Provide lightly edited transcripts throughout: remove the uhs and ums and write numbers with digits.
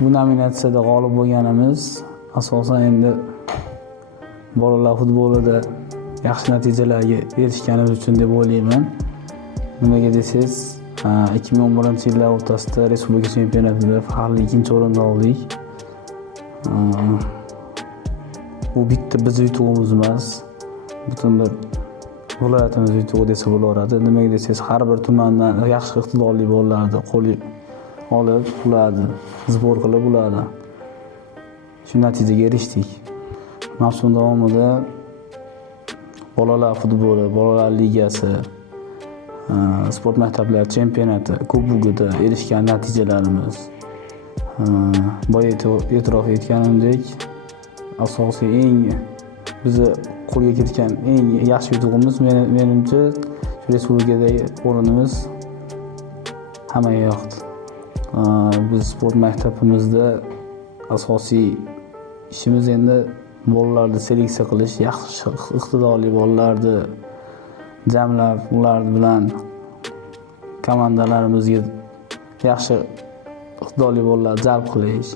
bu nominatsiyada g'olib bo'lganimiz asosan endi bolalar futbolida yaxshi natijalarga erishganimiz uchun deb o'ylayman. Nimaga desangiz, 2011-yillar o'rtasida respublika chempionatida faxrli 2-o'rinni oldik. Bu bitta biz yutug'imiz emas, butun bir viloyatimiz yutug'i desa bo'laveradi. Nimaga desangiz, har bir tumandan yaxshi iqtidorli bolalarni qo'lga olib, ularni zbor qilib ularni shu natijaga erishdik. Mavsum davomida bolalar futboli, bolalar ligasi, sport maktablari chempionati, kubogida erishgan natijalarimiz, boya e'tirof etganimdek, asosiy eng bizni qo'lga kiritgan eng yaxshi yutug'imiz menimcha shu respublikadagi o'rinimiz hammaga yoqdi. Biz sport maktabimizda asosiy ishimiz endi bolalarni seleksiya qilish, yaxshi iqtidorli bolalarni jamlab, ular bilan komandalarimizga yaxshi iqtidorli bolalarni jalb qilish,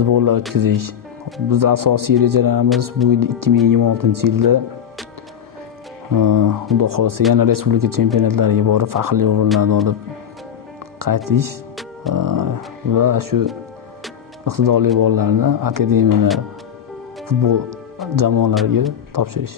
zborlar o'tkazish. Biz asosiy rejalarimiz bu yil 2026-yilda Xudo xolasa yana respublika chempionatlariga borib faxrli o'rinlarni olib qaytish va shu iqtidorli bolalarni akademiyalar, futbol jamoalariga topshirish.